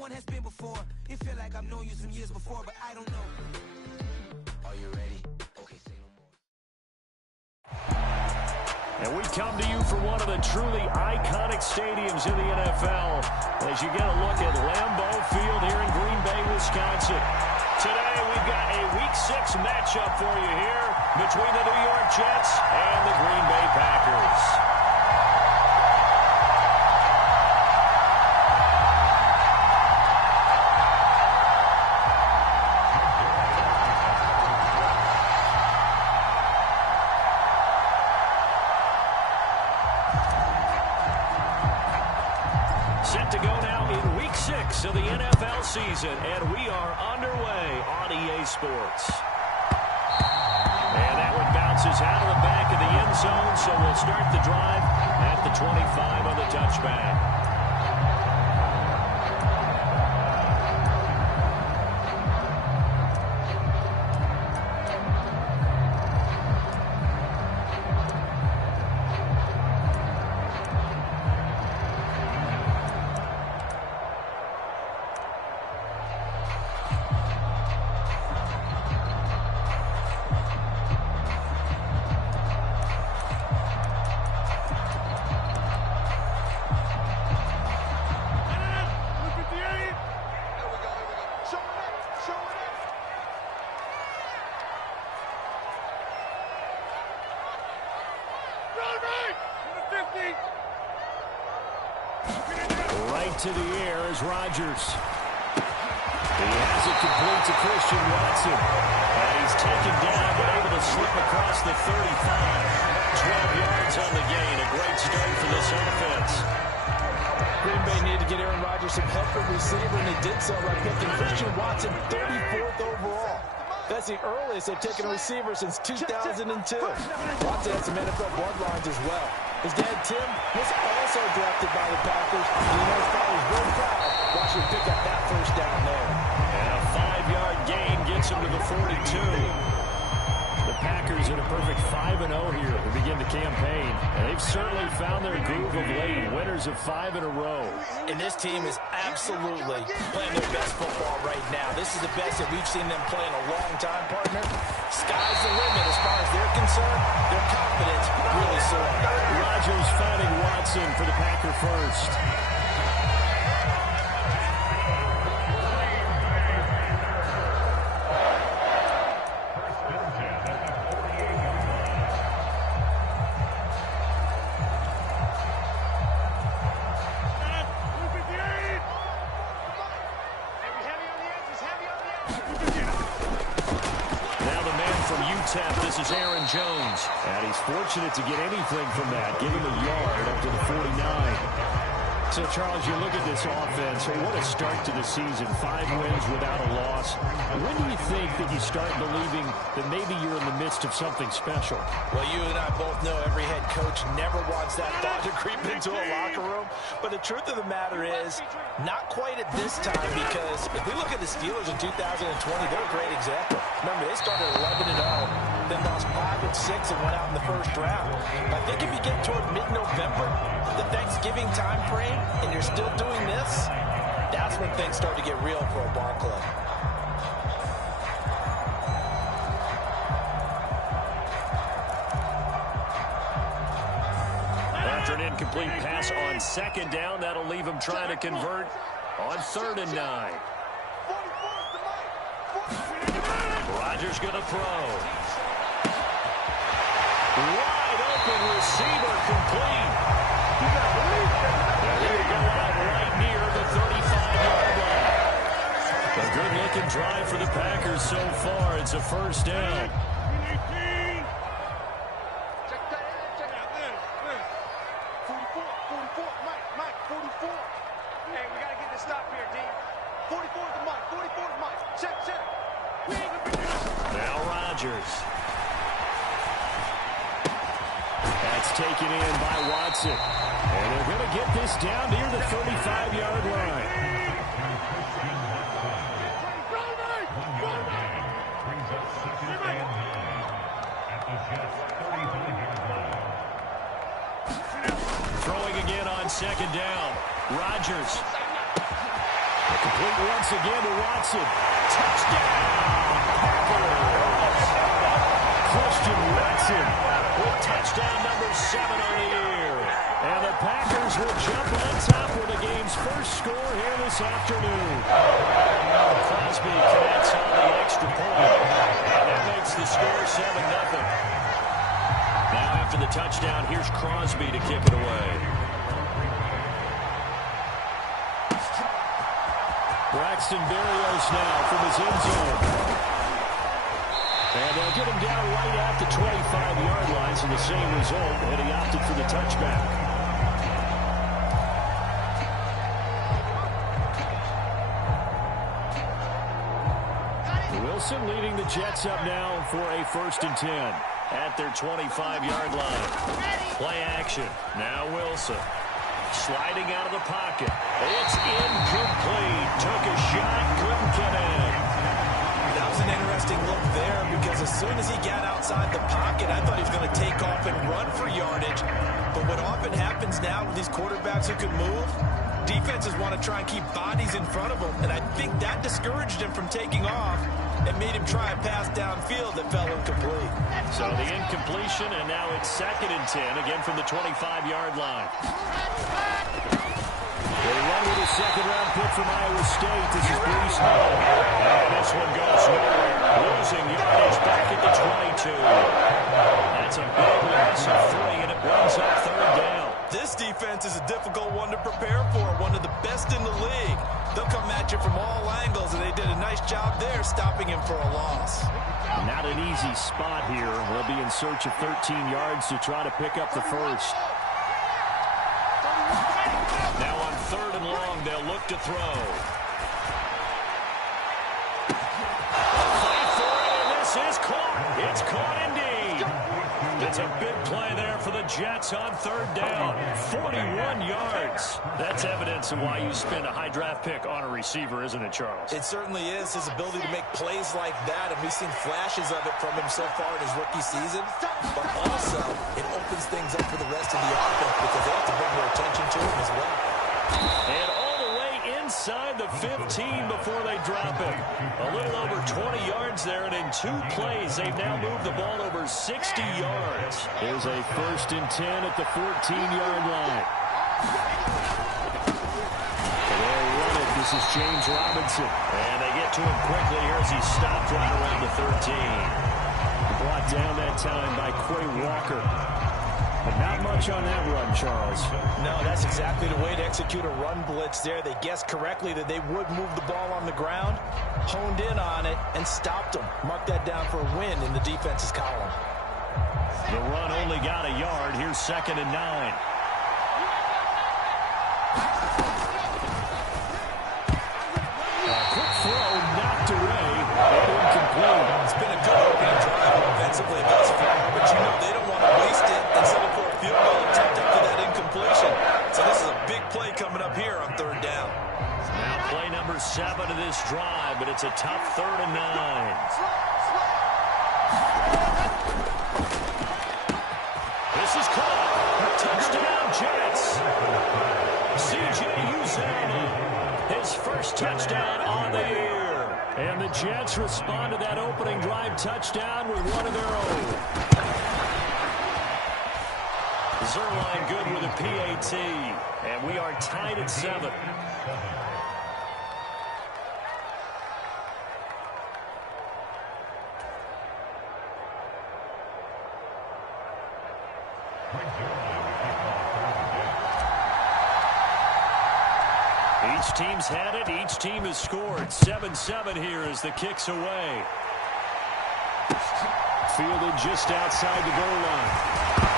one has been before. It feel like I've known you some years before, but I don't know. Are you ready? Okay, say no more. And we come to you from one of the truly iconic stadiums in the NFL as you get a look at Lambeau Field here in Green Bay, Wisconsin. Today we've got a Week 6 matchup for you here between the New York Jets and the Green Bay Packers. Set to go now in Week 6 of the NFL season, and we are underway on EA Sports. And that one bounces out of the back of the end zone, so we'll start the drive at the 25 on the touchback. Right to the air is Rodgers. He has it complete to Christian Watson. And he's taken down, but able to slip across the 35. 12 yards on the gain. A great start for this offense. Green Bay needed to get Aaron Rodgers some help at receiver, and he did so by picking Christian Watson 34th overall. That's the earliest they've taken a receiver since 2002. Watson has some NFL bloodlines as well. His dad, Tim, was also drafted by the Packers, and he knows father's very proud watching him pick up that first down there. And a 5-yard gain gets him to the 42. The Packers in a perfect 5-0 here to begin the campaign. And they've certainly found their groove of late, winners of 5 in a row. And this team is absolutely playing their best football right now. This is the best that we've seen them play in a long time, partner. Sky's the limit as far as they're concerned. Their confidence really soaring. Rodgers finding Watson for the Packer first. This is Aaron Jones. And he's fortunate to get anything from that. Give him a yard up to the 49. So, Charles, you look at this offense. Hey, what a start to the season. 5 wins without a loss. When do you think that you start believing that maybe you're in the midst of something special? Well, you and I both know every head coach never wants that thought to creep into a locker room. But the truth of the matter is, not quite at this time, because if we look at the Steelers in 2020, they're a great example. Remember, they started 11-0, then lost 5 and 6 and went out in the first round. I think if you get toward mid-November, the Thanksgiving time frame, and you're still doing this, that's when things start to get real for a ball club. After an incomplete pass on 2nd down, that'll leave him trying to convert on 3rd and 9. Rodgers gonna throw. Wide open receiver, complete. And they go out right near the 35-yard line. A good-looking drive for the Packers so far. It's a first down. Now Rodgers. That's taken in by Watson. And they're going to get this down near the 35-yard line. Throwing again on 2nd down. Rodgers. Complete once again to Watson. Touchdown, Packers! Christian Watson with touchdown number 7 on the year. And the Packers will jump on top with the game's first score here this afternoon. Crosby connects on the extra point. And that makes the score 7-0. Now after the touchdown, here's Crosby to kick it away. Braxton Berrios now from his end zone. And they'll get him down right at the 25-yard line, so the same result, and he opted for the touchback. Wilson leading the Jets up now for a 1st and 10 at their 25-yard line. Play action. Now Wilson. Sliding out of the pocket. It's incomplete. Took a shot, couldn't get in. That was an interesting look there because as soon as he got outside the pocket, I thought he was going to take off and run for yardage. But what often happens now with these quarterbacks who can move, defenses want to try and keep bodies in front of them. And I think that discouraged him from taking off and made him try a pass downfield that fell incomplete. So the incompletion, and now it's 2nd and 10, again from the 25-yard line. They run with a second-round pick from Iowa State. This is Brees Hall. And this one goes nowhere. Losing yardage back at the 22. That's a big loss of 3, and it brings up 3rd down. This defense is a difficult one to prepare for, one of the best in the league. They'll come at you from all angles, and they did a nice job there stopping him for a loss. Not an easy spot here. They'll be in search of 13 yards to try to pick up the first. Now on 3rd and long, they'll look to throw. Play for it, and this is caught. It's caught indeed. It's a big play there for the Jets on 3rd down. 41 yards. That's evidence of why you spend a high draft pick on a receiver, isn't it, Charles? It certainly is. His ability to make plays like that, and we've seen flashes of it from him so far in his rookie season. But also, it opens things up for the rest of the offense because they have to bring their attention to him as well. And all the way inside the 15 before they drop him. A little over 20 yards there, and in 2 plays, they've now moved the ball over 60 yards. Here's a 1st and 10 at the 14-yard line. They'll run it. This is James Robinson. And they get to him quickly here as he stopped right around the 13. Brought down that time by Quay Walker. But not much on that run, Charles. No, that's exactly the way to execute a run blitz there. They guessed correctly that they would move the ball on the ground, honed in on it, and stopped them. Mark that down for a win in the defense's column. The run only got a yard. Here's 2nd and 9. A quick throw knocked away. Incomplete. It's been a good opening drive offensively thus far, but you know they don't want to waste it and settle for a field goal attempt after that incompletion. So this is a big play coming up here on 3rd down. Now play number 7 of this drive, but it's a tough 3rd and 9. This is caught. Touchdown, Jets. C.J. Uzomah, his first touchdown on the year. And the Jets respond to that opening drive touchdown with one of their own. Zerline good with a PAT. And we are tied at 7. Each team's had it. Each team has scored. 7-7 here as the kick's away. Fielded just outside the goal line.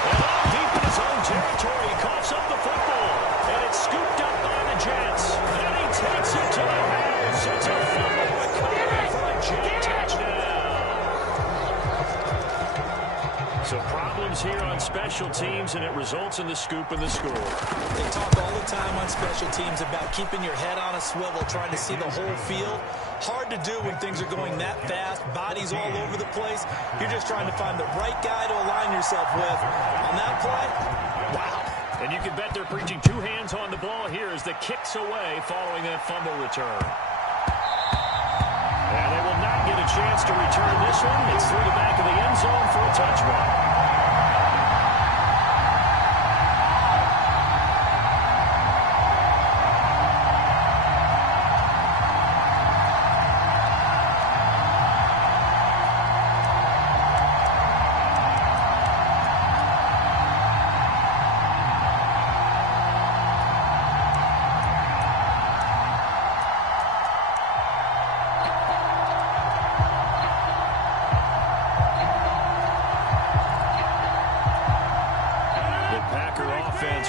And deep in his own territory, he coughs up the football. And it's scooped up by the Jets. And he takes it to the house. It's a fumble recovery for a Jet touchdown. So problems here on special teams, and it results in the scoop and the score. They talk all the time on special teams about keeping your head on a swivel, trying to see the whole field. Hard to do when things are going that fast, bodies all over the place. You're just trying to find the right guy to align yourself with. On that play, wow. And you can bet they're preaching two hands on the ball here as the kick's away following that fumble return. And they will not get a chance to return this one. It's through the back of the end zone for a touchback.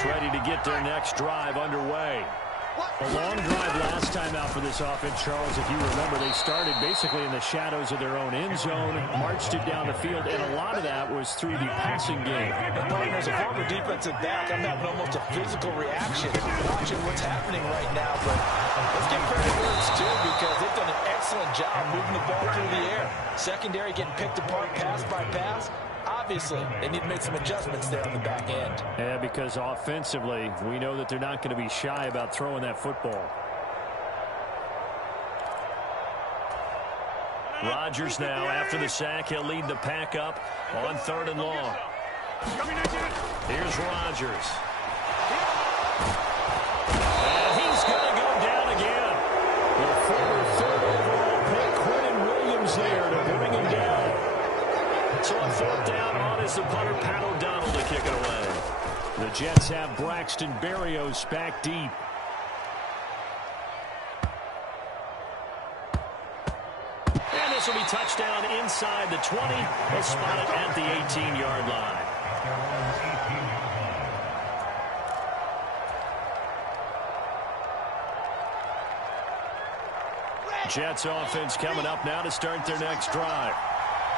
Ready to get their next drive underway. A long drive last time out for this offense, Charles. If you remember, they started basically in the shadows of their own end zone, marched it down the field, and a lot of that was through the passing game. As a former defensive back, I'm having almost a physical reaction watching what's happening right now. But let's give credit where it's due because they've done an excellent job moving the ball through the air. Secondary getting picked apart pass by pass. Obviously, they need to make some adjustments there on the back end. Yeah, because offensively, we know that they're not going to be shy about throwing that football. Rodgers now, after the sack, he'll lead the pack up on 3rd and long. Here's Rodgers. And he's going to go down again. The former 3rd overall pick, Quentin Williams there to bring him down. So on 4th down, on is the punter, Pat O'Donnell, to kick it away. The Jets have Braxton Berrios back deep. And this will be touchdown inside the 20. They'll spot it at the 18-yard line. Jets offense coming up now to start their next drive.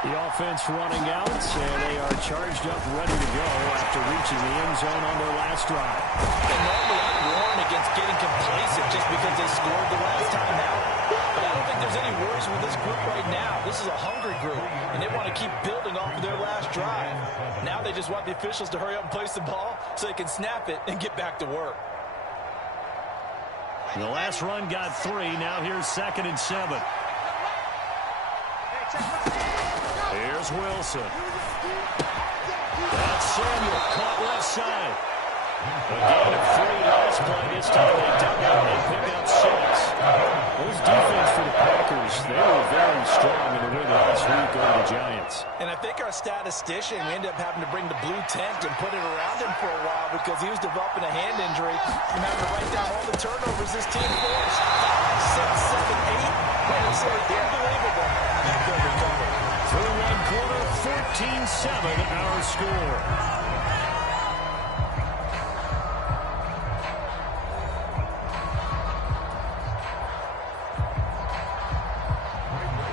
The offense running out, and they are charged up, ready to go after reaching the end zone on their last drive. And normally I'm warned against getting complacent just because they scored the last time out. But I don't think there's any worries with this group right now. This is a hungry group, and they want to keep building off of their last drive. Now they just want the officials to hurry up and place the ball so they can snap it and get back to work. The last run got 3. Now here's 2nd and 7. Here's Wilson. That's Samuel, caught left side. A gain of 3 last play. This time they dug out and picked up 6. Those defense for the Packers, they were very strong in the win last week over the Giants. And I think our statistician, we ended up having to bring the blue tent and put it around him for a while because he was developing a hand injury and having to write down all the turnovers this team forced. 5, 6, 7, 8. Absolutely unbelievable. Good recovery. Through one quarter, 14-7 our score.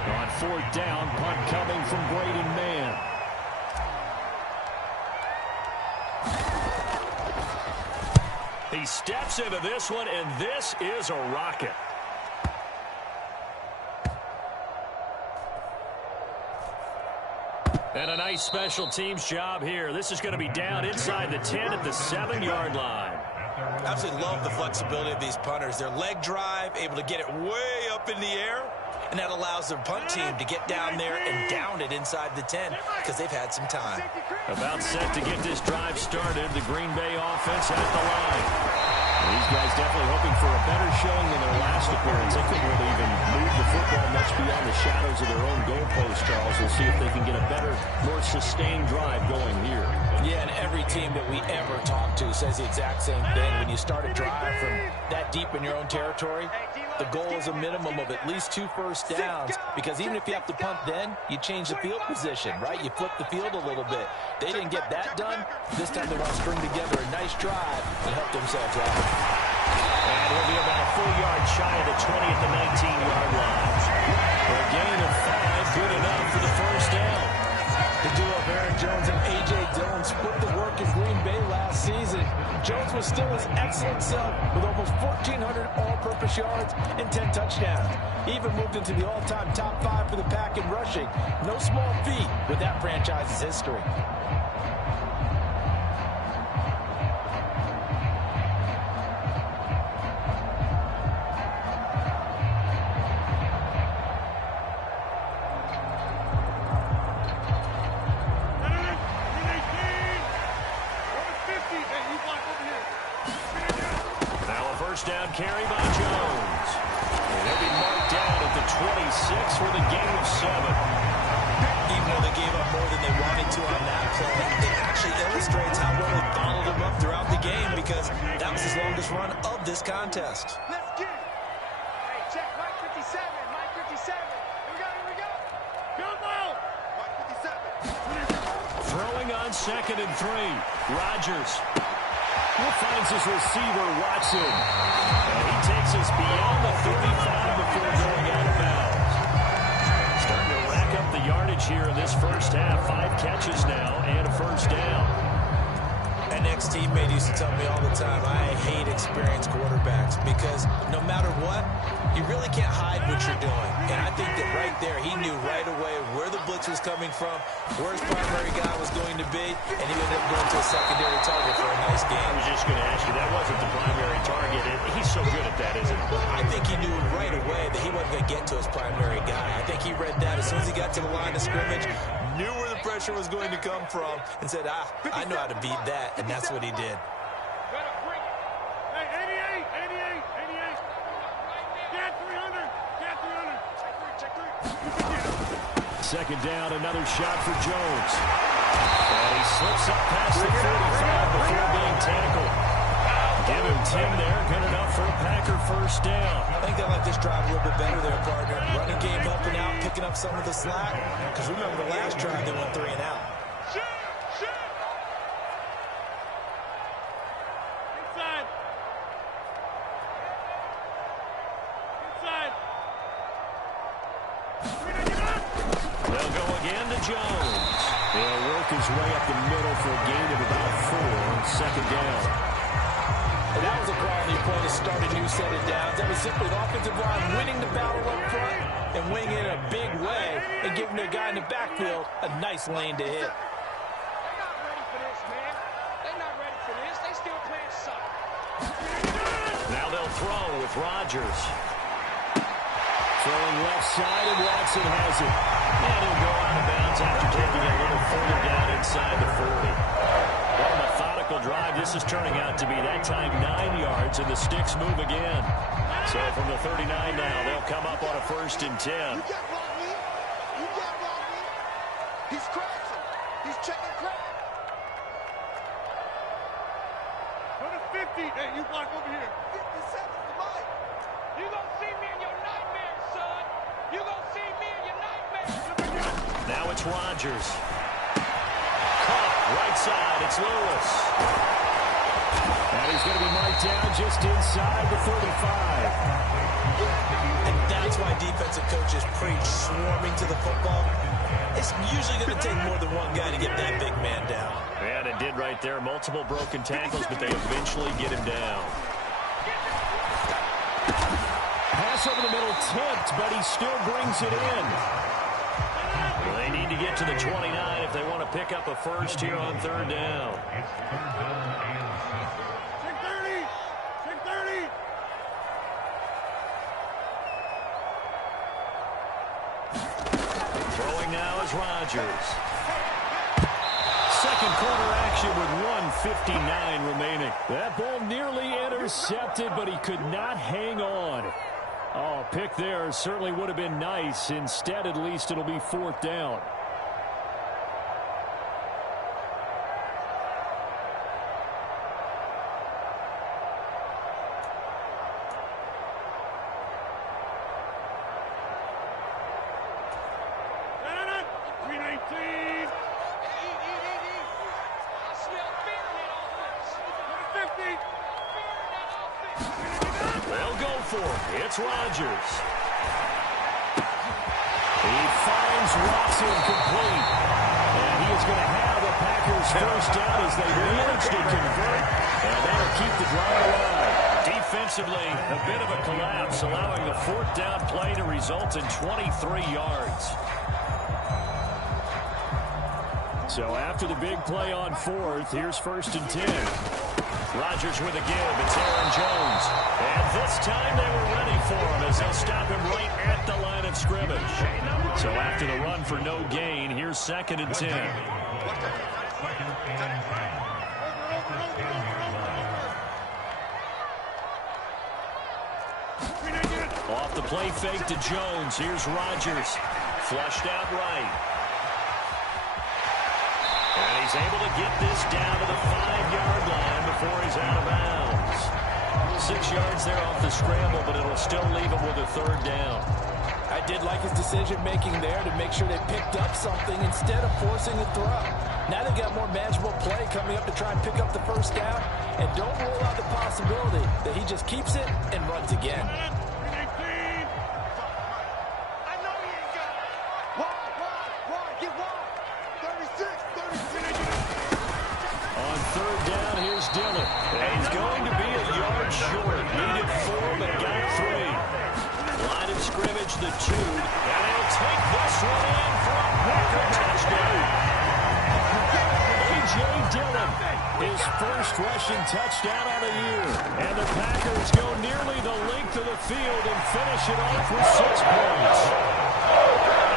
On 4th down, punt coming from Braden Mann. He steps into this one, and this is a rocket. And a nice special teams job here. This is going to be down inside the 10 at the 7-yard line. Absolutely love the flexibility of these punters. Their leg drive, able to get it way up in the air, and that allows their punt team to get down there and down it inside the 10 because they've had some time. About set to get this drive started. The Green Bay offense at the line. These guys definitely hoping for a better showing than their last appearance. They couldn't really even move the football much beyond the shadows of their own goalpost, Charles. We'll see if they can get a better, more sustained drive going here. Yeah, and every team that we ever talk to says the exact same thing. When you start a drive from that deep in your own territory, the goal is a minimum of at least 2 first downs because even if you have to punt then, you change the field position, right? You flip the field a little bit. They didn't get that done. This time they want to string together a nice drive and help themselves out. And we'll be about a full yard shy of the 20 at the 19-yard line. A gain of 5, good enough for the first down. The duo of Aaron Jones and A.J. Dillon split the work in Green Bay last season. Jones was still his excellent self with almost 1,400 all-purpose yards and 10 touchdowns. He even moved into the all-time top 5 for the pack in rushing. No small feat with that franchise's history. carry by Jones. And he'll be marked down at the 26 for the gain of 7. Even though they gave up more than they wanted to on that play, it actually illustrates how well they bottled him up throughout the game because that was his longest run of this contest. Let's get it. Hey, check Mike 57. Mike 57. Here we go. Field goal. Mike 57. Throwing on 2nd and 3. Rodgers. He finds his receiver, Watson. And he takes us beyond the 35 before going out of bounds. Starting to rack up the yardage here in this first half. 5 catches now and a first down. An ex-teammate used to tell me all the time, I hate experienced quarterbacks because no matter what, you really can't hide what you're doing. And I think that right there, he knew right away where the blitz was coming from, where his primary guy was going to be, and he ended up going to a secondary target for a nice game. I was just going to ask you, that wasn't the primary target. He's so good at that, isn't he? I think he knew right away that he wasn't going to get to his primary guy. I think he read that as soon as he got to the line of scrimmage, knew where the pressure was going to come from, and said, I know how to beat that, and that's what he did. Hey, 88. Get 300. Check 300. Second down, another shot for Jones. And he slips up past the 45 before being tackled. Give him 10 there, good enough for a Packer first down. I think they like this drive a little bit better there, partner. Running game helping out, picking up some of the slack. Because remember the last drive, they went 3 and out. Inside. They'll go again to Jones. He'll work his way up the middle for a gain of about 4 on second down. And that was a quality play to start a new set of downs. That was simply the offensive line winning the battle up front and winning it in a big way and giving the guy in the backfield a nice lane to hit. They're not ready for this, man. They're not ready for this. They still playing suck. Now they'll throw with Rodgers. Throwing left side, and Watson has it. And he'll go out of bounds after taking a little further down inside the 40. What a methodical drive. This is turning out to be that time 9 yards, and the sticks move again. So from the 39 now, they'll come up on a 1st and 10. You got block me. He's crashing. He's checking crack. Go to 50. Hey, you block over here. 57 to Mike. You gonna see me in your nightmares, son. You gonna see me in your nightmares. Now it's Rodgers. Caught right side. It's Lewis. And he's going to be marked down just inside the 35. And that's why defensive coaches preach swarming to the football. It's usually going to take more than one guy to get that big man down. And it did right there. Multiple broken tackles, but they eventually get him down. Pass over the middle tipped, but he still brings it in. They need to get to the 29 if they want to pick up a first here on 3rd down. Check 30. Throwing now is Rodgers. Second quarter action with 1:59 remaining. That ball nearly intercepted, but he could not hang on. Oh, pick there certainly would have been nice. Instead, at least it'll be 4th down. They'll go for it. It's Rodgers. He finds Watson complete. And he is going to have a Packers first down as they manage to convert. And that'll keep the drive alive. Defensively, a bit of a collapse, allowing the 4th down play to result in 23 yards. So after the big play on 4th, here's 1st and 10. Rodgers with a give. It's Aaron Jones. And this time they were ready for him as they'll stop him right at the line of scrimmage. So after the run for no gain, here's 2nd and 10. Off the play fake to Jones. Here's Rodgers. Flushed out right. And he's able to get this down to the 5-yard line before he's out of bounds. 6 yards there off the scramble, but it'll still leave him with a 3rd down. I did like his decision-making there to make sure they picked up something instead of forcing the throw. Now they got more manageable play coming up to try and pick up the 1st down. And don't rule out the possibility that he just keeps it and runs again. On 3rd down, here's Dillon. And he's going to be a yard short. Needed 4, but got 3. Line of scrimmage, the 2. And they'll take this one in for a Packer touchdown. A.J. Dillon, his first rushing touchdown of the year. And the Packers go nearly the length of the field and finish it off with 6 points.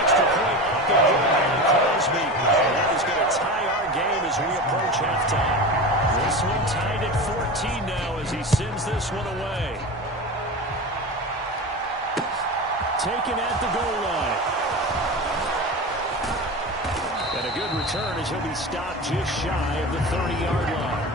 Extra point up the goal by Crosby. And that is going to tie our game as we approach halftime. This one tied at 14 now as he sends this one away. Taken at the goal line. And a good return as he'll be stopped just shy of the 30-yard line.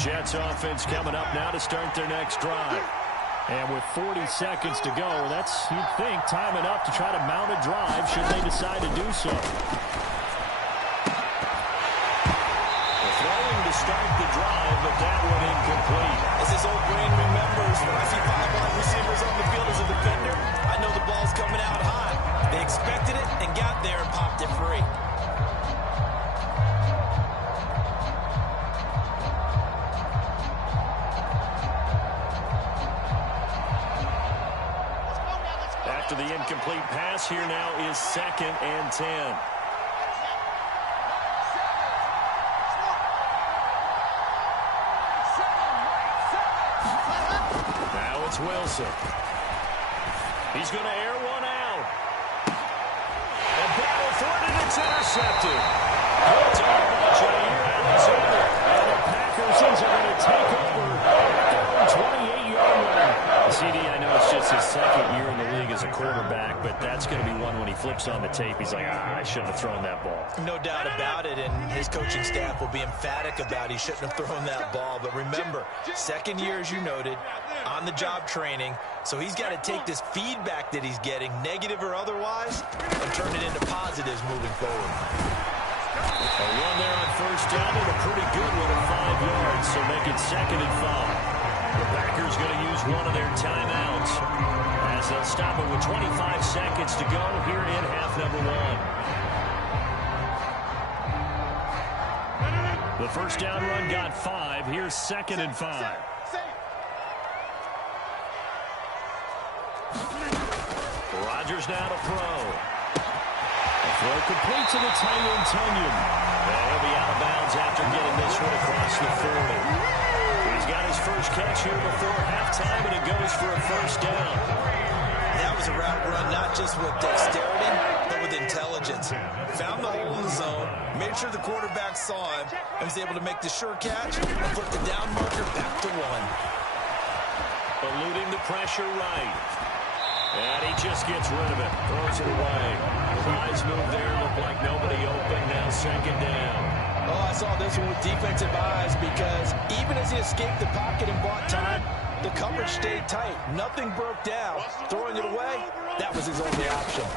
Jets offense coming up now to start their next drive. And with 40 seconds to go, that's, you'd think, time enough to try to mount a drive should they decide to do so. Throwing to start the drive, but that one incomplete. As his old brain remembers, when I see 5 wide receivers on the field as a defender, I know the ball's coming out high. They expected it and got there and popped it free. After the incomplete pass, here now is 2nd and 10. Now it's Wilson. He's going to air one out. And battle for it, and it's intercepted. Good time by Jair Alexander. And the Packers are going to take over at their own 28-yard line. CD, I know it's just his 2nd year in the league as a quarterback, but that's going to be one when he flips on the tape. He's like, I shouldn't have thrown that ball. No doubt about it, and his coaching staff will be emphatic about he shouldn't have thrown that ball. But remember, 2nd year, as you noted, on-the-job training, so he's got to take this feedback that he's getting, negative or otherwise, and turn it into positives moving forward. A run there on 1st down and a pretty good one at 5 yards, so make it 2nd and 5. The Packers going to use one of their timeouts as they'll stop it with 25 seconds to go here in half number 1. The 1st down run got 5. Here's 2nd and 5. Rodgers now to throw. A throw complete to the tight end, Tunyon. And he'll be out of bounds after getting this one across the 40. He's got his first catch here before halftime, and it goes for a 1st down. That was a route run not just with dexterity, but with intelligence. Found the hole in the zone, made sure the quarterback saw him, and was able to make the sure catch and flip the down marker back to 1. Eluding the pressure right. And he just gets rid of it. Throws it away. The eyes move there. Look like nobody open. Now 2nd down. Oh, I saw this one with defensive eyes because even as he escaped the pocket and bought time, the coverage stayed tight. Nothing broke down. Throwing it away, that was his only option.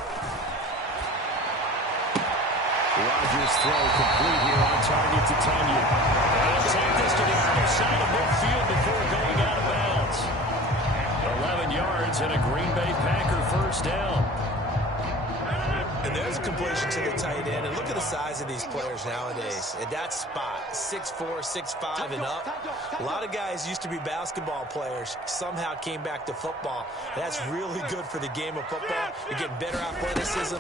Rodgers' throw complete here on target to Tunyon. And he'll take this to the other side of midfield before going out of bounds. 11 yards and a Green Bay Packer 1st down. And there's a completion to the tight end. And look at the size of these players nowadays. At that spot, 6'4", 6'5", and up. A lot of guys used to be basketball players, somehow came back to football. That's really good for the game of football. You're getting better athleticism,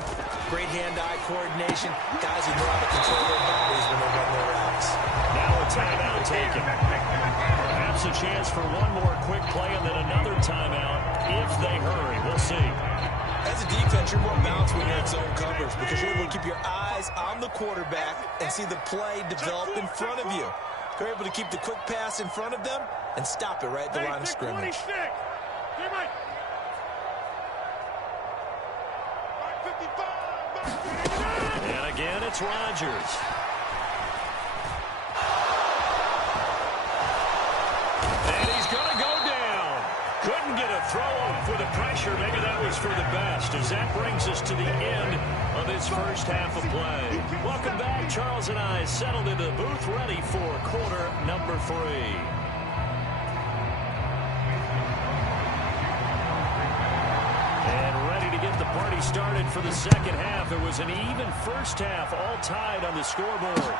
great hand-eye coordination, guys who know how to control their bodies when they run their routes. Now a timeout taken. Perhaps a chance for one more quick play and then another timeout if they hurry. We'll see. As a defense, you're more balanced when you're in zone coverage because you're able to keep your eyes on the quarterback and see the play develop in front of you. You're able to keep the quick pass in front of them and stop it right at the line of scrimmage. And again, it's Rodgers. And he's going to go down. Couldn't get a throw off with the pressure. Maybe that was for the best, as that brings us to the end of this first half of play. Welcome back. Charles and I settled into the booth, ready for quarter number 3. Get the party started for the second half. It was an even first half, all tied on the scoreboard.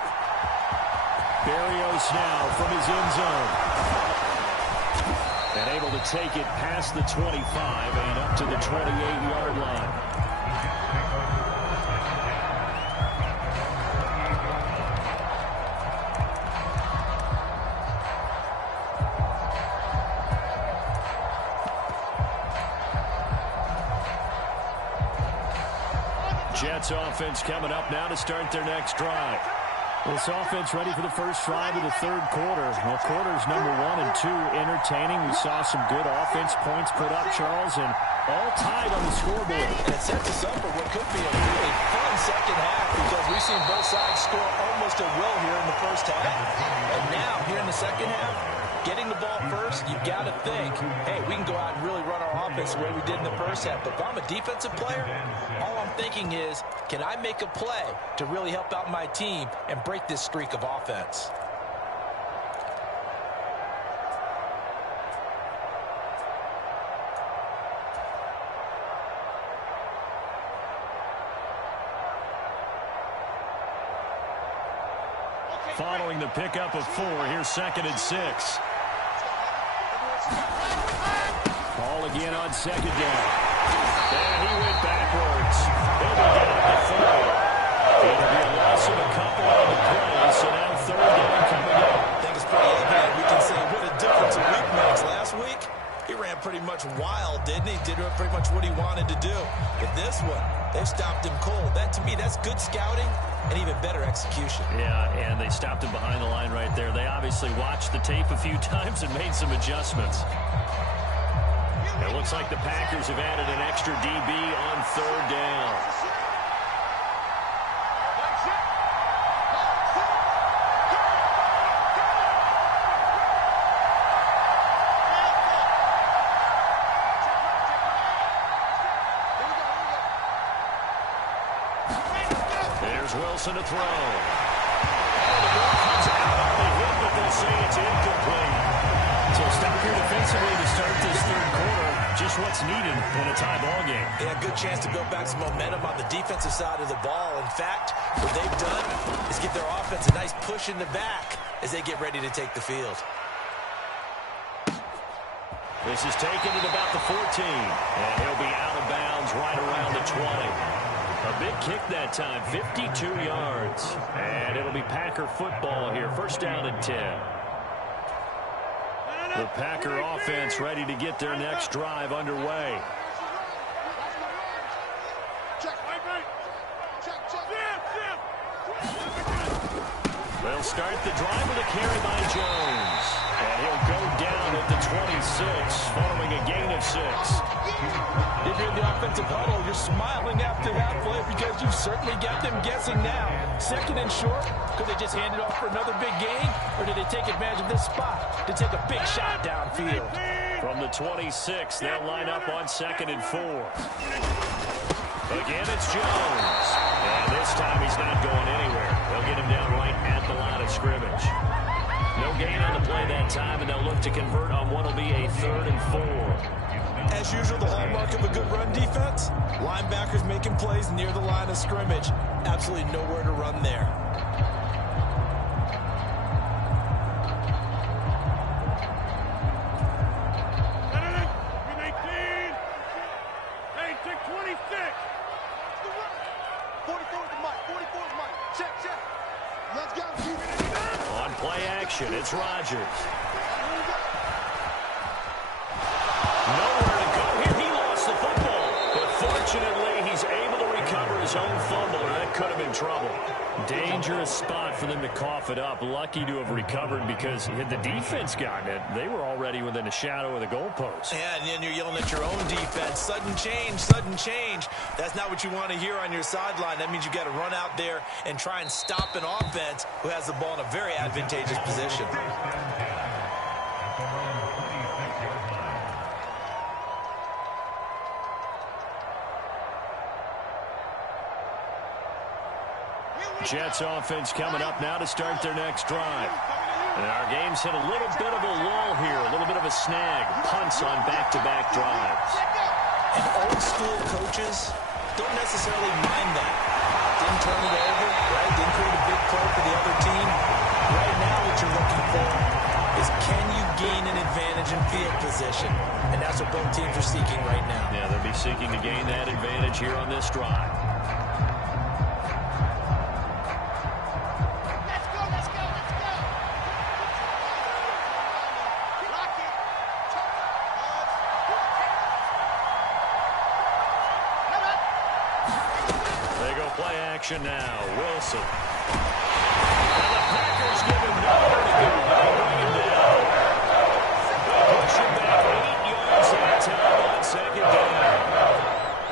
Berrios now from his end zone. And able to take it past the 25 and up to the 28-yard line. Jets offense coming up now to start their next drive. This offense ready for the first drive of the third quarter. Well, quarters number 1 and 2 entertaining. We saw some good offense points put up, Charles, and all tied on the scoreboard. And it sets us up for what could be a really fun second half because we've seen both sides score almost at will here in the first half. And now, here in the second half, getting the ball first, you've got to think, hey, we can go out and really run our offense the way we did in the first half. But if I'm a defensive player, all I'm thinking is, can I make a play to really help out my team and break this streak of offense? Following the pickup of 4, here's 2nd and 6. Ball again on 2nd down. And he went backwards. He'll be down at the 30. It'll be a loss of a couple on the play, so now 3rd down coming up. I think it's pretty evident. We can say what a difference a week makes. Last week, he ran pretty much wild, didn't he? Did pretty much what he wanted to do. But this one, they stopped him cold. That, to me, that's good scouting and even better execution. Yeah, and they stopped him behind the line right there. They obviously watched the tape a few times and made some adjustments. It looks like the Packers have added an extra DB on 3rd down. There's Wilson to throw. Oh, the ball comes out on the hit, but they'll say it's incomplete. So stop here defensively to start this third quarter. Just what's needed in a tie ball game. Yeah, good chance to build back some momentum on the defensive side of the ball. In fact, what they've done is give their offense a nice push in the back as they get ready to take the field. This is taken at about the 14, and he'll be out of bounds right around the 20. A big kick that time, 52 yards. And it'll be Packer football here, 1st down and 10. The Packer offense ready to get their next drive underway. They'll start the drive with a carry by Jones. And he'll go down at the 26, following a gain of 6. If you're in the offensive huddle, you're smiling after that play because you've certainly got them guessing now. 2nd and short, could they just hand it off for another big gain? Or did they take advantage of this spot to take a big shot downfield? From the 26, they'll line up on 2nd and 4. Again, it's Jones. And this time he's not going anywhere. They'll get him down right at the line of scrimmage. No gain on the play that time, and they'll look to convert on what will be a 3rd and 4. As usual, the hallmark of a good run defense, linebackers making plays near the line of scrimmage. Absolutely nowhere to run there. On play Rodgers. Nowhere to go here. He lost the football. But fortunately, he's able to recover his own fumble, or that could have been trouble. Dangerous spot for them to cough it up. Lucky to have recovered, because had the defense gotten it, they were already within a shadow of the goalpost. Yeah, and then you're yelling at your own defense. Sudden change, sudden change. That's not what you want to hear on your sideline. That means you got to run out there and try and stop an offense who has the ball in a very advantageous position. Jets offense coming up now to start their next drive. And our game's hit a little bit of a lull here, a little bit of a snag. Punts on back-to-back drives. And old-school coaches don't necessarily mind that. Didn't turn it over, right? Didn't create a big play for the other team. Right now what you're looking for is, can you gain an advantage in field position? And that's what both teams are seeking right now. Yeah, they'll be seeking to gain that advantage here on this drive. Now, Wilson. And the Packers give him nowhere to go. Bring him down. Push him back 8 yards that time on second down.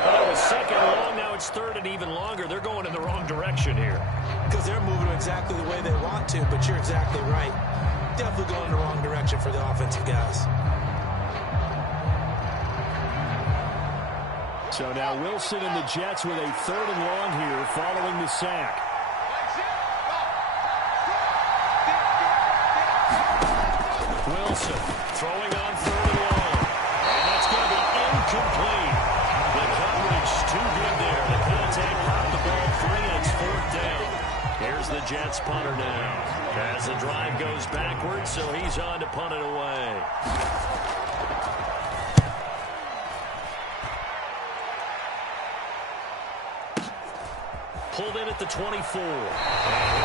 Well, it was second long, now it's third and even longer. They're going in the wrong direction here. Because they're moving exactly the way they want to, but you're exactly right. Definitely going in the wrong direction for the offensive guys. So now Wilson and the Jets with a third and long here following the sack. Wilson throwing on third and long. And that's going to be incomplete. The coverage too good there. The contact popped the ball free, and it's fourth down. Here's the Jets punter now. As the drive goes backwards, so he's on to punt it away. Pulled in at the 24. And he'll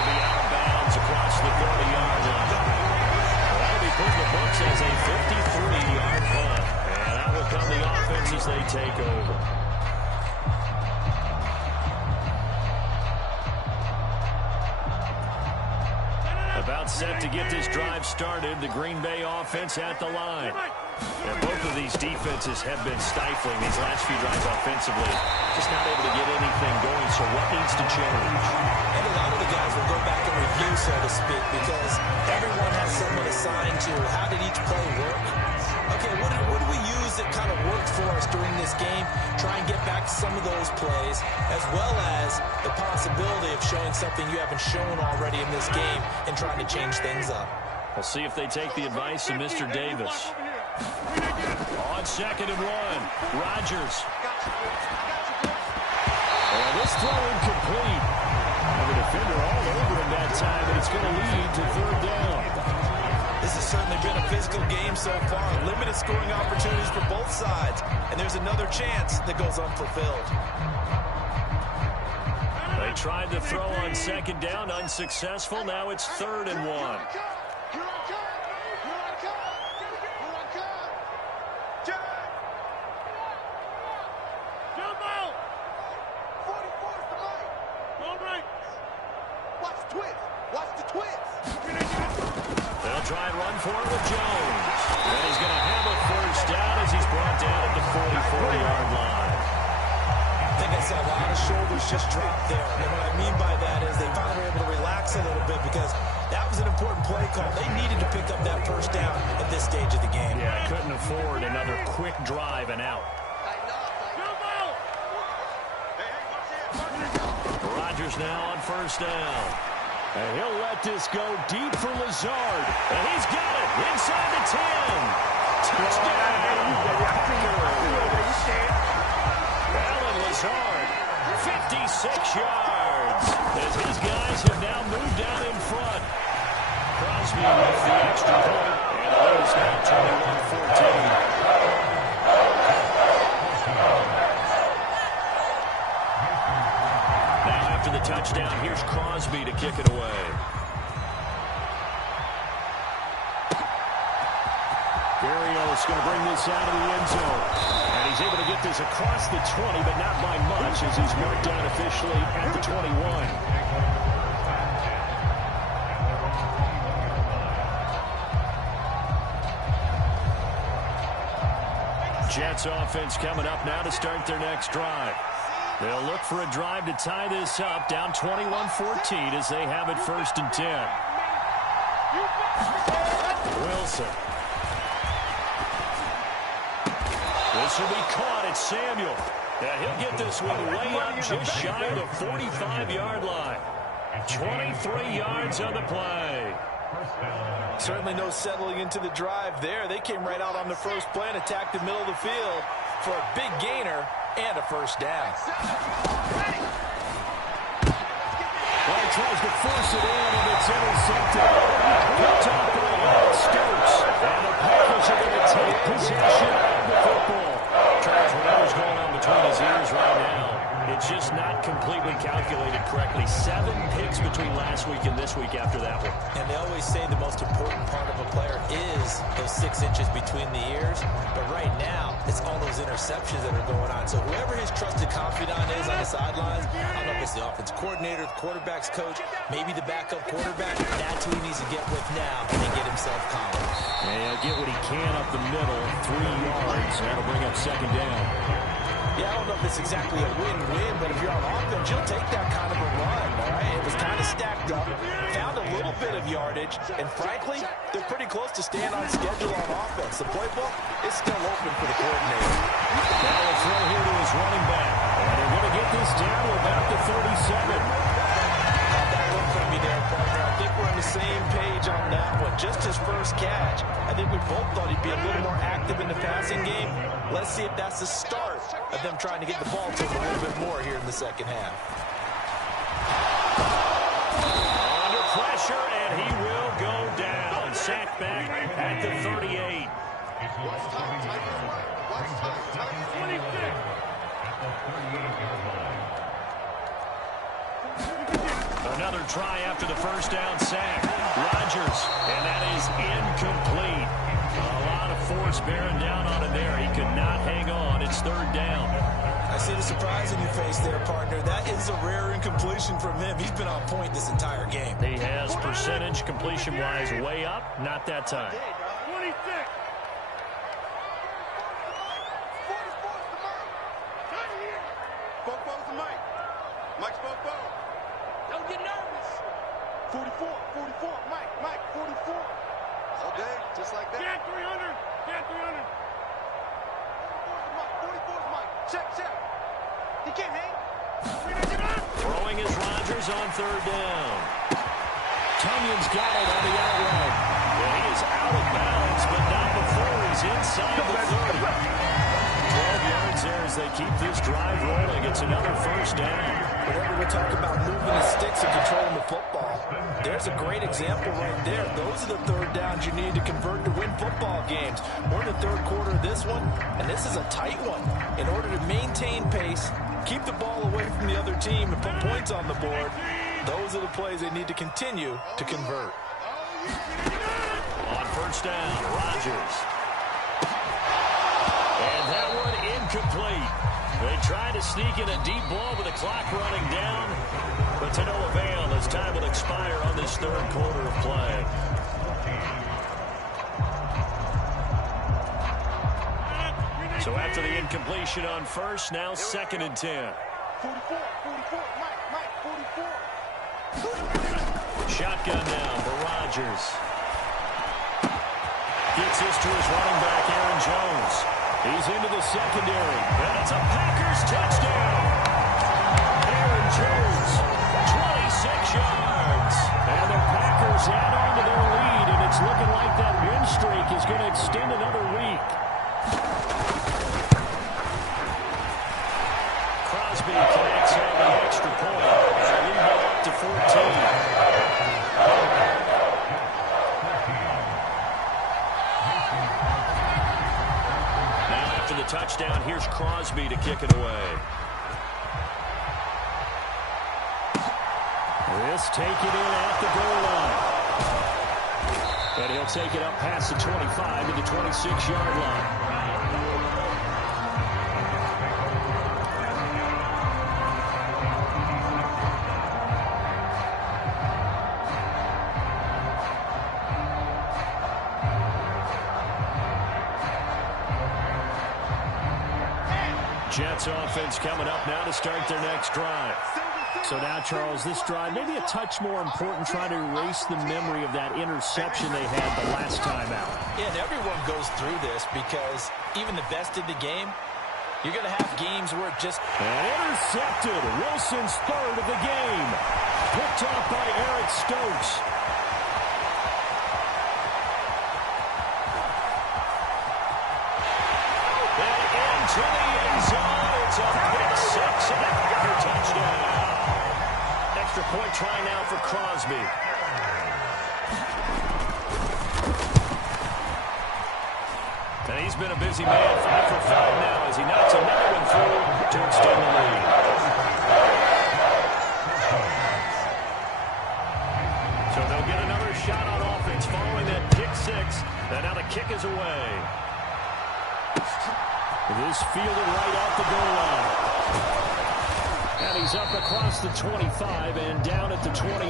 be out of bounds across the 30-yard line. Well, that'll be put in the books as a 53-yard punt. And out will come the offense as they take over. About set to get this drive started. The Green Bay offense at the line. And both of these defenses have been stifling these last few drives offensively. Just not able to get anything going, so what needs to change? And a lot of the guys will go back and review, so to speak, because everyone has someone assigned to how did each play work. Okay, what did we use that kind of worked for us during this game? Try and get back to some of those plays, as well as the possibility of showing something you haven't shown already in this game and trying to change things up. We'll see if they take the advice of Mr. Davis. On second and one, Rodgers. And this throw incomplete. And the defender all over him that time, and it's going to lead to third down. This has certainly been a physical game so far. Limited scoring opportunities for both sides. And there's another chance that goes unfulfilled. They tried to throw on second down, unsuccessful. Now it's third and one. They'll try and run for it with Jones. And he's going to have a first down as he's brought down at the 44-yard line. I think I saw a lot of shoulders just drop there. And what I mean by that is they finally were able to relax a little bit, because that was an important play call. They needed to pick up that first down at this stage of the game. Yeah, couldn't afford another quick drive and out. Rodgers now on first down. And he'll let this go deep for Lazard. And he's got it inside the 10. Touchdown. Alan Lazard, 56 yards. As his guys have now moved down in front. Crosby with the extra point. And it is now 21-14. After the touchdown, here's Crosby to kick it away. Berrios going to bring this out of the end zone. And he's able to get this across the 20, but not by much as he's marked down officially at the 21. Jets offense coming up now to start their next drive. They'll look for a drive to tie this up, down 21-14 as they have it 1st and 10. Wilson. This will be caught. It's Samuel. Yeah, he'll get this one way up just shy of the 45-yard line. 23 yards on the play. Certainly no settling into the drive there. They came right out on the first play and attacked the middle of the field for a big gainer and a first down. Well, he tries to force it in, and it's intercepted. Picked up by Stokes. And the Packers are going to take possession of the football. Charles, whatever's going on between his ears right now, it's just not completely calculated correctly. 7 picks between last week and this week after that one. And they always say the most important part of a player is those 6 inches between the ears. But right now, it's all those interceptions that are going on. So whoever his trusted confidant is on the sidelines, I don't know if it's the offense coordinator, the quarterback's coach, maybe the backup quarterback, that's who he needs to get with now and get himself confident. Yeah, get what he can up the middle, 3 yards. That'll bring up 2nd down. Yeah, I don't know if it's exactly a win-win, but if you're on offense, you'll take that kind of a run, all right? It was kind of stacked up, found a little bit of yardage, and frankly, they're pretty close to staying on schedule on offense. The playbook is still open for the coordinator. Now a throw here to his running back. And they're going to get this down to about the 37. That look from me there, partner. I think we're on the same page on that one. Just his first catch. I think we both thought he'd be a little more active in the passing game. Let's see if that's the start of them trying to get the ball to him a little bit more here in the second half. Under pressure, and he will go down. Sacked back at the 38. Another try after the first down sack. Rodgers, and that is incomplete. A lot of force bearing down on him there. He could not hang on. It's 3rd down. I see the surprise in your face there, partner. That is a rare incompletion from him. He's been on point this entire game. He has percentage completion-wise way up. Not that time. 26. Mike's Bobo. Don't get nervous. 44, Mike, 44. All day, just like that. Get 300, get 300. 44's Mike. Check. He can't hang. Throwing is Rodgers on 3rd down. Tunyon's got it on the out route. Well, he is out of bounds, but not before he's inside the 30. 12 yards there as they keep this drive rolling. It's another first down. Whenever we talk about moving the sticks and controlling the football, there's a great example right there. Those are the 3rd downs you need to convert to win football games. We're in the 3rd quarter of this one, and this is a tight one. In order to maintain pace, keep the ball away from the other team, and put points on the board, those are the plays they need to continue to convert. On 1st down, Rodgers. And that one incomplete. They try to sneak in a deep ball with the clock running down, but to no avail as time will expire on this 3rd quarter of play. So after the incompletion on 1st, now 2nd and 10. 44, Mike, 44. Shotgun now for Rodgers. Gets this to his running back, Aaron Jones. He's into the secondary, and it's a Packers touchdown. Aaron Jones, 26 yards. And the Packers add on to their lead, and it's looking like that win streak is going to extend another week. Crosby connects on the extra point. And lead up to 14. Touchdown. Here's Crosby to kick it away. This take it in at the goal line. And he'll take it up past the 25 to the 26-yard line. Jets offense coming up now to start their next drive. So now, Charles, this drive maybe a touch more important, trying to erase the memory of that interception they had the last time out. Yeah, and everyone goes through this because even the best in the game, you're going to have games where it just... And intercepted. Wilson's third of the game. Picked off by Eric Stokes. And into the end zone. It's a pick six and a touchdown. Extra point try now for Crosby. And he's been a busy man, 5 for 5 now as he knocks another one through to extend the lead. So they'll get another shot on offense following that pick six. And now the kick is away. This fielded right off the goal line. And he's up across the 25 and down at the 28.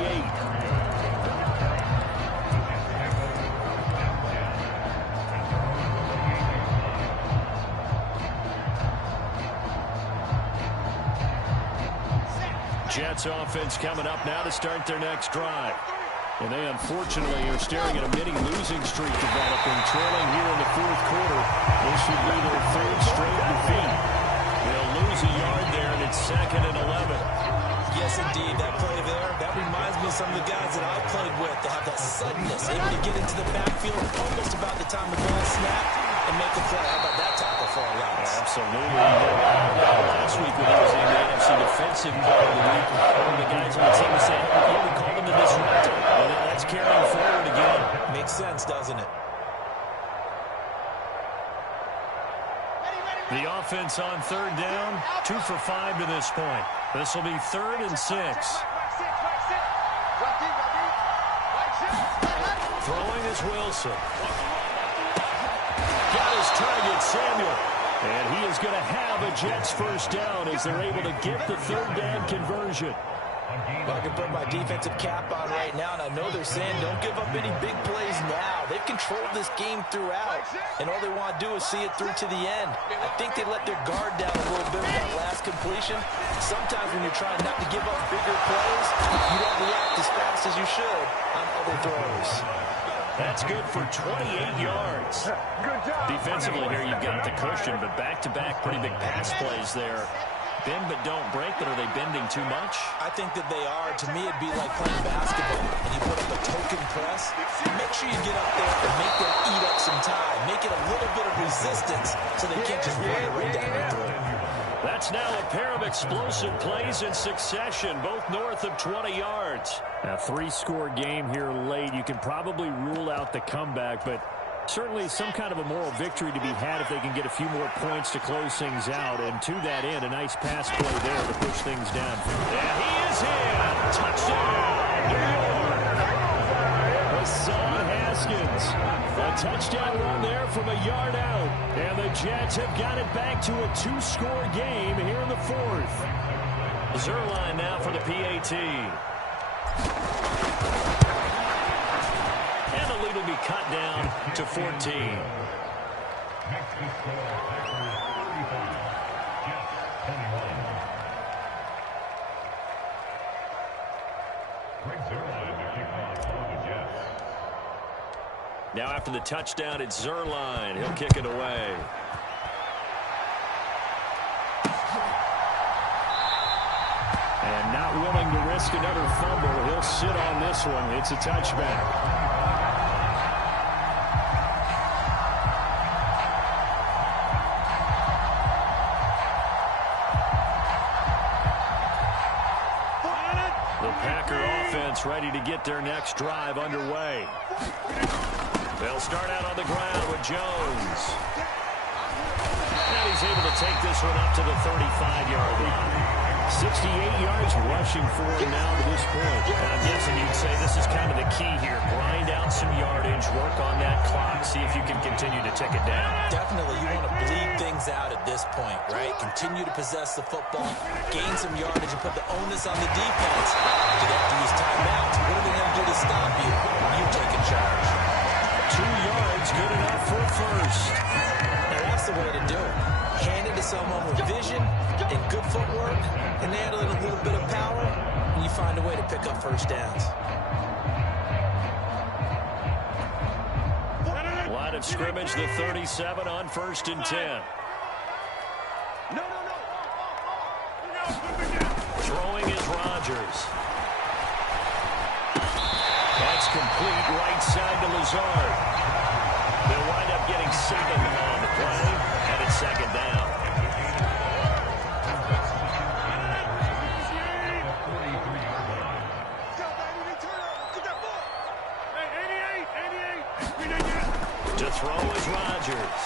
Jets offense coming up now to start their next drive. And they unfortunately are staring at a mini losing streak developing, trailing here in the fourth quarter. This should be their third straight defeat. They'll lose a yard there, and it's 2nd and 11. Yes, indeed. That play there, that reminds me of some of the guys that I played with. They have that suddenness, able to get into the backfield almost about the time the ball snapped and make a play. How about that tackle for a loss? Absolutely. Last week when he was named the NFC Defensive Player of the Week, one of the guys on the team was saying, yeah, we called him the disruptor. And that's carrying forward again. Makes sense, doesn't it? The offense on third down, 2 for 5 to this point. This will be 3rd and 6. Throwing is Wilson. Got his target, Samuel. And he is going to have a Jets first down as they're able to get the third down conversion. Well, I can put my defensive cap on right now, and I know they're saying don't give up any big plays now. They've controlled this game throughout, and all they want to do is see it through to the end. I think they let their guard down a little bit with that last completion. Sometimes when you're trying not to give up bigger plays, you don't react as fast as you should on other throws. That's good for 28 yards. Defensively here, you've got the cushion, but back-to-back pretty big pass plays there. Bend but don't break, but are they bending too much? I think that they are. To me, it'd be like playing basketball, and you put up a token press. Make sure you get up there and make them eat up some time. Make it a little bit of resistance so they can't just run it right down your throat. That's now a pair of explosive plays in succession, both north of 20 yards. A 3-score game here late. You can probably rule out the comeback, but certainly some kind of a moral victory to be had if they can get a few more points to close things out. And to that end, a nice pass play there to push things down. And he is in. Touchdown, New York. Hassan Haskins. A touchdown run there from a yard out. And the Jets have got it back to a 2-score game here in the fourth. Zerline now for the PAT. And the lead will be cut down to 14. Now after the touchdown, it's Zerline. He'll kick it away. And not willing to risk another fumble. He'll sit on this one. It's a touchback. Ready to get their next drive underway. They'll start out on the ground with Jones. And he's able to take this one up to the 35-yard line. 68 yards rushing for him now to this point. And I'm guessing you'd say this is kind of the key here. Grind out some yardage, work on that clock, see if you can continue to tick it down. Definitely, you want to bleed things out at this point, right? Continue to possess the football, gain some yardage, and put the onus on the defense. Do they have to use timeouts? What are they going to do to stop you? You take in charge. 2 yards, good enough for a first. And that's the way to do it. Hand it to someone with vision and good footwork, and add a little bit of power, and you find a way to pick up first downs. Line of scrimmage, the 37 on 1st and 10. Throwing is Rodgers. That's complete right side to Lazard. They'll wind up getting 7 on the play, and it's 2nd down. To throw is Rodgers.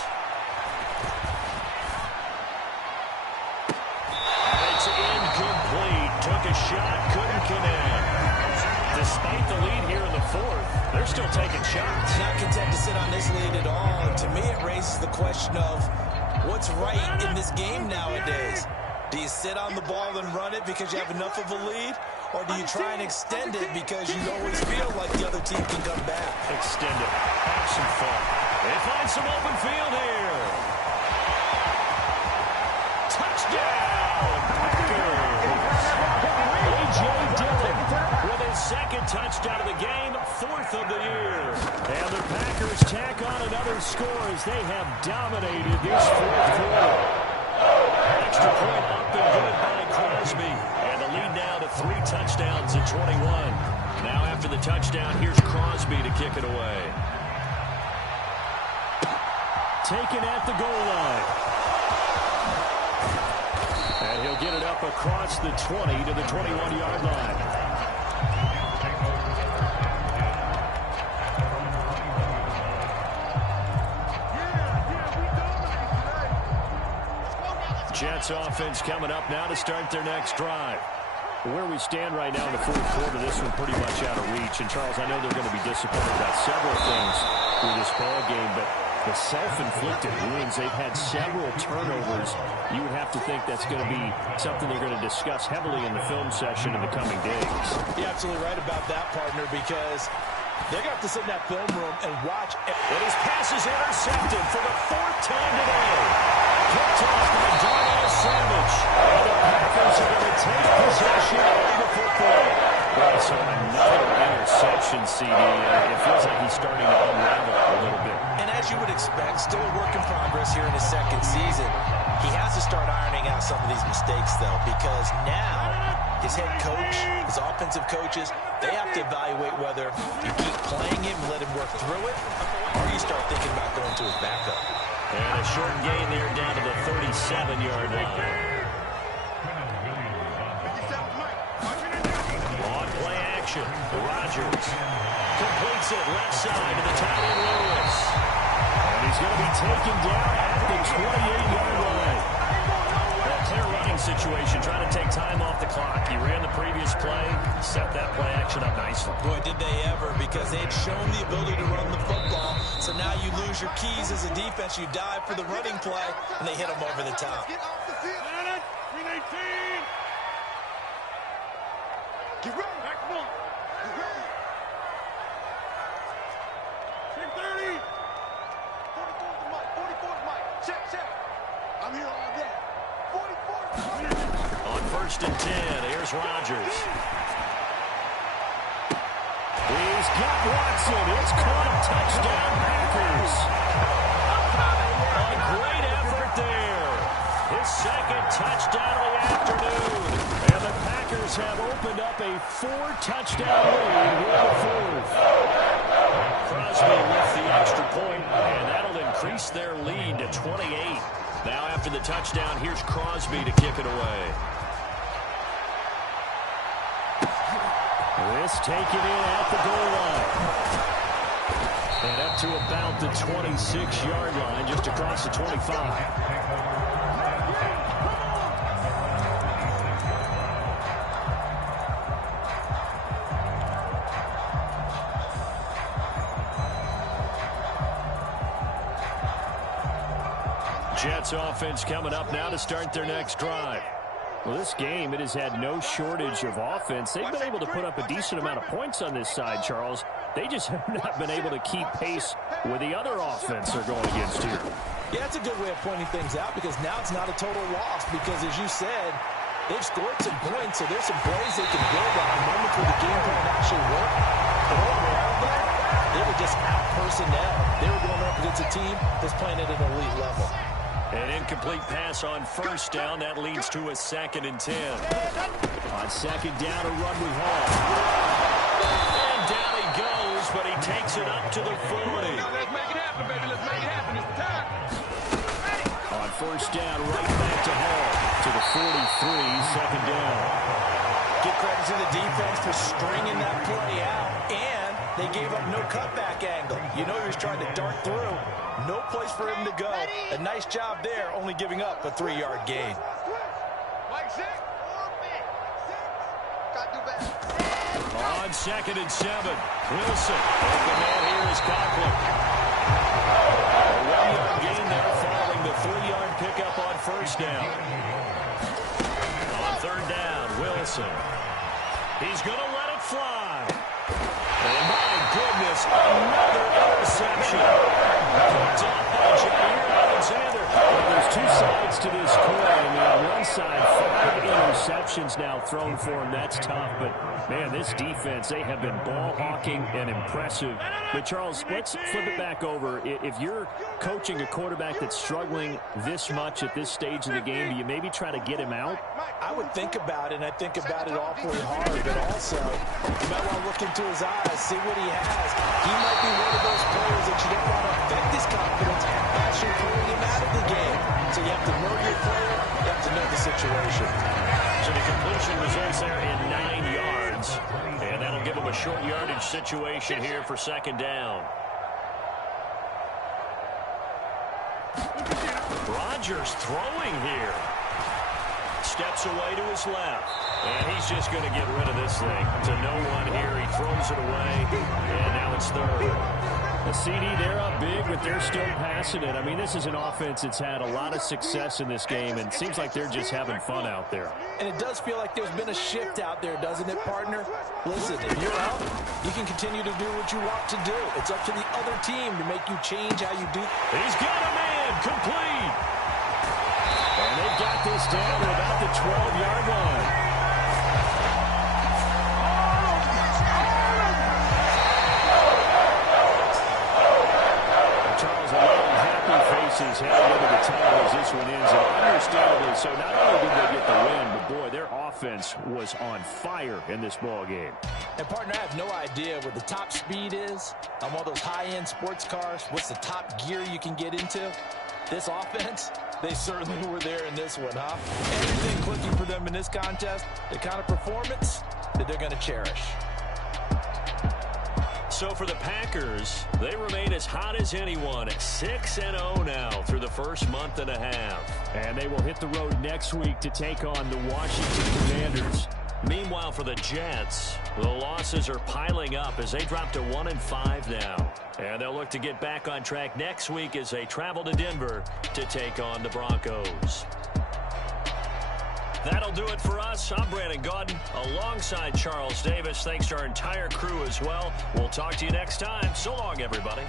And it's incomplete. Took a shot, couldn't connect. Despite the lead here in the 4th, they're still taking shots. Not content to sit on this lead at all. And to me, it raises the question of what's right in this game nowadays. Do you sit on the ball and run it because you have enough of a lead? Or do you try and extend it because you always feel like the other team can come back? Extend it. Have some fun. They find some open field here. Touchdown! A.J. Dillon with his 2nd touchdown of the game, 4th of the year. And the Packers tack on another score as they have dominated this 4th quarter. Extra point up and good by Crosby. And the lead now to 3 touchdowns in 21. Now after the touchdown, here's Crosby to kick it away. Taken at the goal line. And he'll get it up across the 20 to the 21-yard line. Jets offense coming up now to start their next drive. Where we stand right now in the 4th quarter, this one pretty much out of reach. And, Charles, I know they're going to be disappointed about several things through this ball game, but the self-inflicted wounds, they've had several turnovers. You would have to think that's going to be something they're going to discuss heavily in the film session in the coming days. You're absolutely right about that, partner, because they're going to have to sit in that film room and watch. And his pass is intercepted for the 4th time today. Picked off by Darnell Savage. And the Packers are going to take possession of the football. Well, so another interception, CD. It feels like he's starting to unravel a little bit. And as you would expect, still a work in progress here in his 2nd season. He has to start ironing out some of these mistakes, though, because now his head coach, his offensive coaches, they have to evaluate whether you keep playing him, let him work through it, or you start thinking about going to his backup. And a short gain there down to the 37-yard line. On play action, Rodgers completes it left side to the tight end Lewis. And he's going to be taken down at the 28-yard line. Well, clear running situation, trying to take time off the clock. He ran the previous play, set that play action up nicely. Boy, did they ever, because they had shown the ability to run the football. So now you lose your keys as a defense. You dive for the running play, and they hit them over the top. Get off the field. Green 18. Get ready. Back one. Get ready. 630. 44's the mic. 44's mic. Check, check. I'm here all day. 44's On 1st and 10, here's Rodgers. He's got Watson. It's caught a touchdown, Packers. A great effort there. His 2nd touchdown of the afternoon. And the Packers have opened up a 4-touchdown lead with the 4th. Crosby with the extra point, and that'll increase their lead to 28. Now after the touchdown, here's Crosby to kick it away. This taken in at the goal line. And up to about the 26-yard line, just across the 25. Jets offense coming up now to start their next drive. Well, this game, it has had no shortage of offense. They've been able to put up a decent amount of points on this side, Charles. They just have not been able to keep pace with the other offense they're going against here. Yeah, that's a good way of pointing things out because now it's not a total loss because, as you said, they've scored some points, so there's some plays they can build on moments where the game plan actually worked. But overall, though, they were just out personnel. They were going up against a team that's playing at an elite level. An incomplete pass on first down. That leads to a 2nd and 10. On 2nd down, a run with Hall. And down he goes, but he takes it up to the 40. Let's make it happen, baby. Let's make it happen. It's the time. On first down, right back to Hall. To the 43, 2nd down. Give credit to the defense for stringing that play out, and they gave up no cutback angle. You know he was trying to dart through. No place for him to go. A nice job there, only giving up a 3-yard gain. On 2nd and 7, Wilson. And the man here is Conklin. A 1-yard gain there following the 3-yard pickup on first down. On 3rd down, Wilson. He's going to let it fly. And my goodness, another interception. Picked up by Jair Alexander. Well, there's two sides to this coin. On one side, 5 interceptions now thrown for him. That's tough. But, man, this defense, they have been ball hawking and impressive. But, Charles, let's flip it back over. If you're coaching a quarterback that's struggling this much at this stage of the game, do you maybe try to get him out? I would think about it, and I think about it awfully hard, but also you might want to look into his eyes, see what he has. He might be one of those players that you don't want to affect his confidence as you're pulling him out of the game. So you have to know your player, you have to know the situation. So the completion results there in 9 yards, and that'll give him a short yardage situation here for 2nd down. Rodgers throwing here. Steps away to his left. And he's just going to get rid of this thing to no one here. He throws it away, and now it's 3rd. The CD, they're up big, but they're still passing it. I mean, this is an offense that's had a lot of success in this game, and it seems like they're just having fun out there. And it does feel like there's been a shift out there, doesn't it, partner? Listen, if you're out, you can continue to do what you want to do. It's up to the other team to make you change how you do. He's got a man complete. And they've got this down to about the 12-yard line. Charles, a lot of happy faces heading into the tunnel as this one ends. And understandably so, not only did they get the win, but boy, their offense was on fire in this ball game. And partner, I have no idea what the top speed is on one of those high-end sports cars. What's the top gear you can get into? This offense, they certainly were there in this one, huh? Everything clicking for them in this contest, the kind of performance that they're going to cherish. So for the Packers, they remain as hot as anyone, 6-0 now through the first month and a half. And they will hit the road next week to take on the Washington Commanders. Meanwhile, for the Jets, the losses are piling up as they drop to 1-5 now. And they'll look to get back on track next week as they travel to Denver to take on the Broncos. That'll do it for us. I'm Brandon Gaudin alongside Charles Davis. Thanks to our entire crew as well. We'll talk to you next time. So long, everybody.